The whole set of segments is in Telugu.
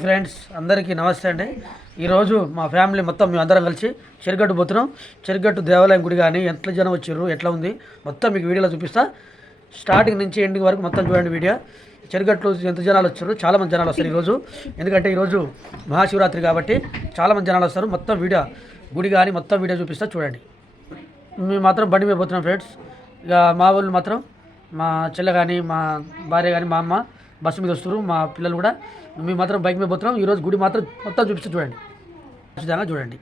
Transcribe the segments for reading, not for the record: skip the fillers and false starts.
ఫ్రెండ్స్ అందరికీ నమస్తే అండి. ఈరోజు మా ఫ్యామిలీ మొత్తం మేము అందరం కలిసి చెరుగట్టు పోతున్నాం. చెరుగట్టు దేవాలయం గుడి కానీ ఎంత జనం వచ్చారు, ఎట్లా ఉంది మొత్తం మీకు వీడియోలో చూపిస్తా. స్టార్టింగ్ నుంచి ఎండింగ్ వరకు మొత్తం చూడండి వీడియో. చెరుగట్టులో ఎంత జనాలు వచ్చారు, చాలామంది జనాలు వస్తారు ఈరోజు. ఎందుకంటే ఈరోజు మహాశివరాత్రి కాబట్టి చాలామంది జనాలు వస్తారు. మొత్తం వీడియో గుడి కానీ మొత్తం వీడియో చూపిస్తా చూడండి. మేము మాత్రం బండి మీద పోతున్నాం ఫ్రెండ్స్. ఇక మా వాళ్ళు మాత్రం మా చెల్లె కానీ మా భార్య కానీ మా అమ్మ బస్సు మీద వస్తారు, మా పిల్లలు కూడా. మేము మాత్రం బైక్ మీద పోతున్నాం. ఈరోజు గుడి మాత్రం మొత్తం చూపిస్తూ చూడండి, ఖచ్చితంగా చూడండి.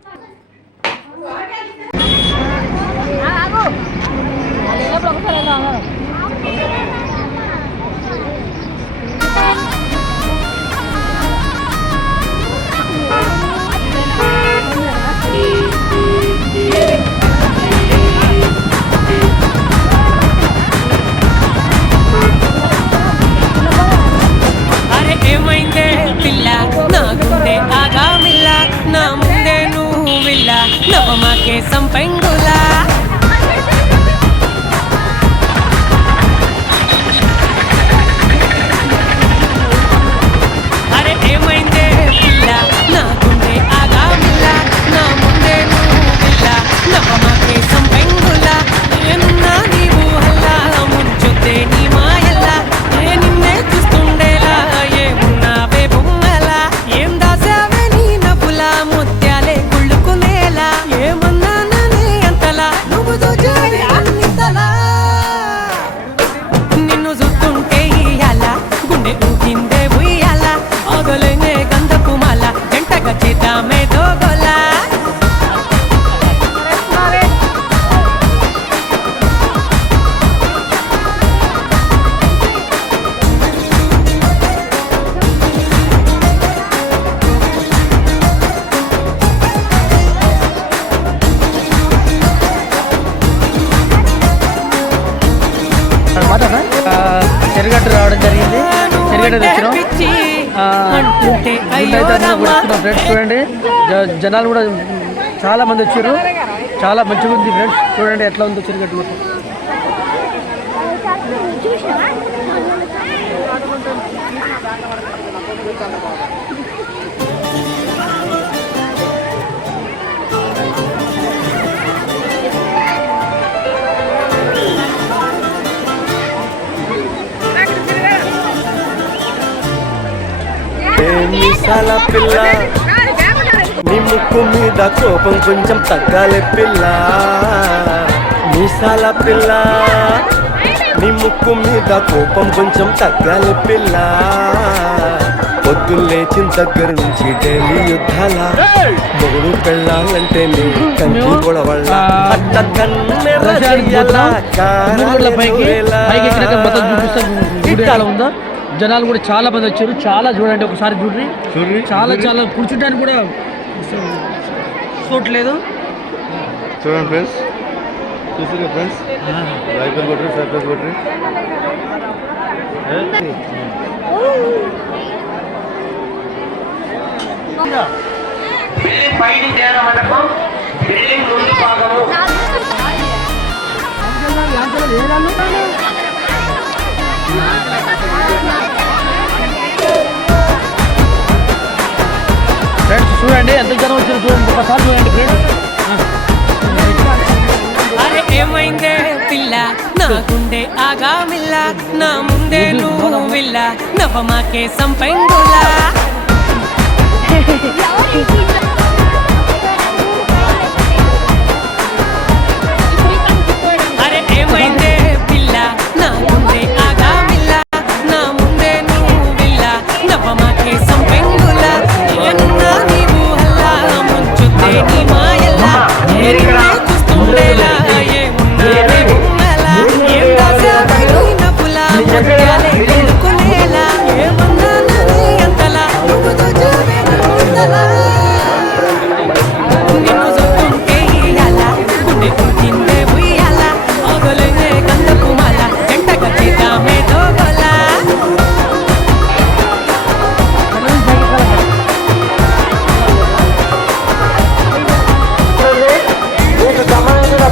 సంపెంగులా అరే ఏమైందే పిల్ల నా గుండె ఆగామిల్లా నా ముందే నువ్వు పిల్ల నవమాకే సంపెంగులా నేనున్నా నీవు హల్లా ముంచొద్దే నీ మాయల్లా నే నిన్నే చూస్తుండేలా ఏమున్నావే బొమ్మలా ఏం దాసావే నీ నవ్వులా ముత్యాలే కుళ్ళుకునేలా ఏమన్నా నిన్ను చూస్తుంటే ఇయ్యాల గుండె ఊగిందే ఉయ్యాల ఆగలేనే గంధపు మాల జంటగా చేద్దామే దోగోలా చెరుగట్టు రావడం జరిగింది. చెరుగట్టు తెచ్చినాం. ఫ్రెండ్స్ చూడండి, జనాలు కూడా చాలా మంది వచ్చారు. చాలా మంచిగా ఉంది ఫ్రెండ్స్. చూడండి ఎట్లా ఉందో చెరుగట్టు మొత్తం. మీసాల పిల్ల నీ ముక్కు మీద కోపం కొంచెం తగ్గాలి పిల్ల. మీసాల పిల్ల నీ ముక్కు మీద కోపం కొంచెం తగ్గాలి పిల్ల. పొద్దున్న లేచిన దగ్గర నుంచి డైలీ యుద్ధాల మొగుడు పెళ్ళాలంటే నీ కంటి గొడవళ్ళ అట్ట ఉందా. జనాలు కూడా చాలా మంది వచ్చారు. చాలా చూడండి, ఒకసారి చూడండి. చాలా చాలా కూర్చుంటానికి కూడా చూడలేదు. చూడండి ఫ్రెండ్స్, చూసారు ఫ్రెండ్స్. రైతులు కొట్టరు, సర్పంచ్ కొట్టరు. ఫ్రెండ్స్ చూడండి ఎంత జనం వచ్చారు, చూడండి ఒకసారి చూడండి ఫ్రెండ్స్. అరే ఏమైందే పిల్ల నా గుండె ఆగామిల్ల నా ముందే నువ్వు విల్ల నవమాకే సంపెంగులా అరే ఏమైందే పిల్ల నా గుండె ఆగామిల్ల నా ముందే నువ్వు విల్ల నవమాకే సంపెంగులా ఏనున్నా నీవు హల్లా ముంచొద్దే నీ మాయల్లా ఏరినే చూస్తుండేలా ఏమున్నావే బొమ్మలా ఏం దాసావే నీ నవ్వులా ముత్యాలే కుళ్ళుకునేలా ఏమన్నా నీ అంతలా నువ్వు చూచావే నా ముందలా నిన్ను చూస్తుంటే ఇయ్యాల గుండె ఊగిందే ఉయ్యాల ఆగలేనే గంధపు మాల జంటగా చేద్దామే దోగోలా నీకు సంబంధించిన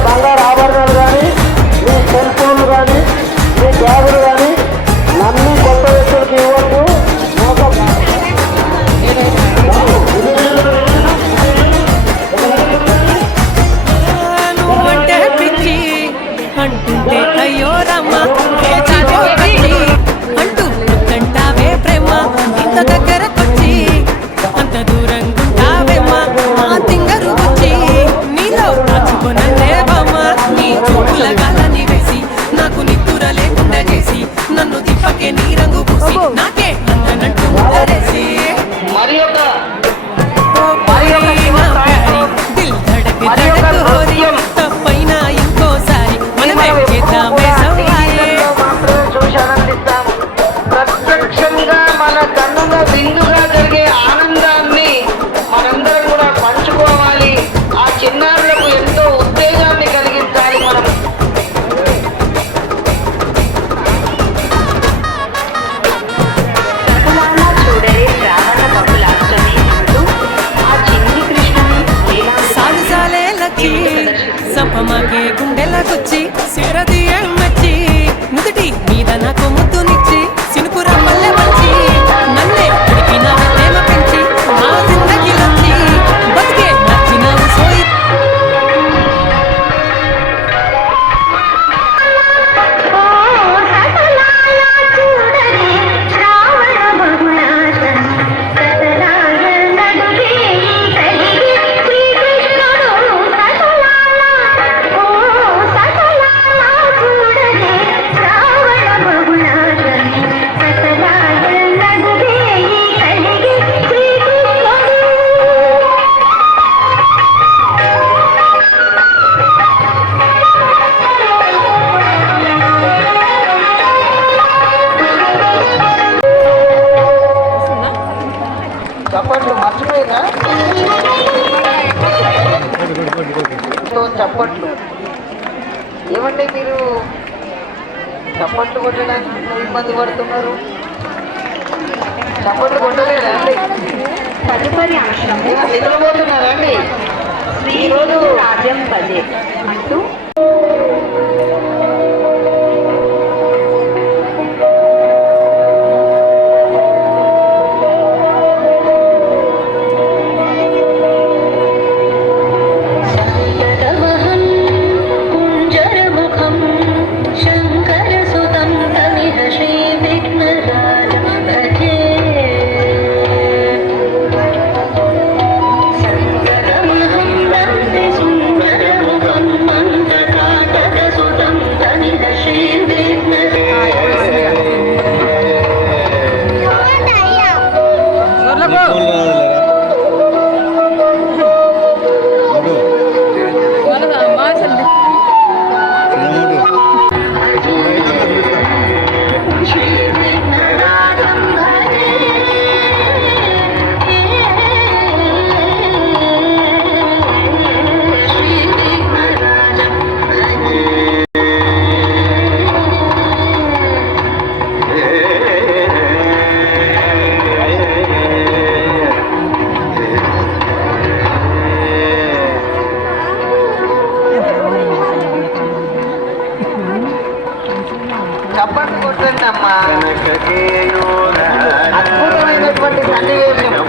చప్పట్లు మర్చిపోయినా చప్పట్లు ఏమండి మీరు చప్పట్లు కొట్టడానికి ఇబ్బంది పడుతున్నారు చప్పట్లు కొట్టలేదా అండి తదుపరి అంశం నిద్రపోతున్నారా అండి ఈరోజు రాజ్యం బడ్జెట్ అంటూ చప్పట్లు కొట్టండి అమ్మా అద్భుతమైనటువంటి సన్నివేశం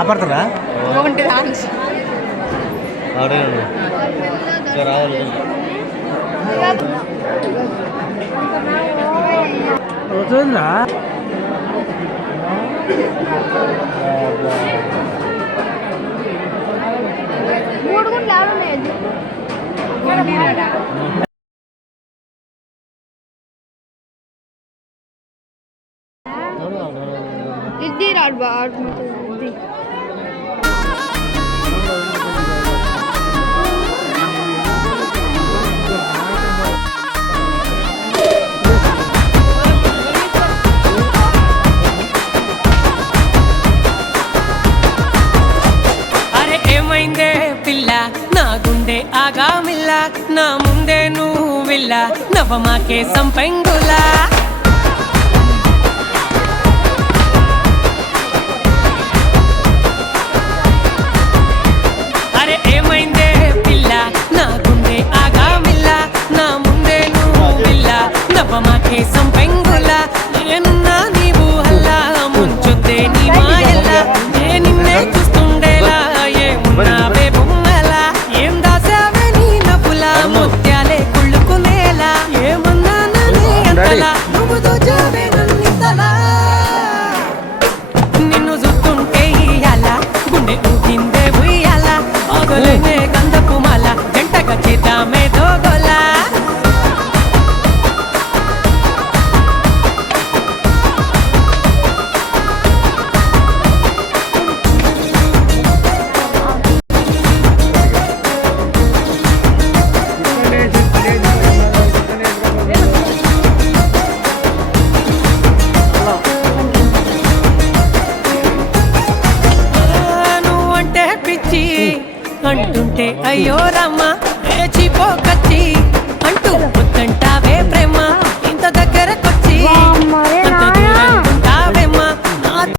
ఆపడతారా రావాలి इधर आड़ बाहर ఆగామిల్ల నా ముందే నువ్విల్ల నవమాకే సంపెంగులా అరే ఏమైందే పిల్ల నా గుండె ఆగామిల్ల నా ముందే నువ్విల్ల నవమాకే సంపెంగులా నేనున్నా నీవు హల్లా ముంచొద్దే నీ మాయ అంటే అయ్యో రామ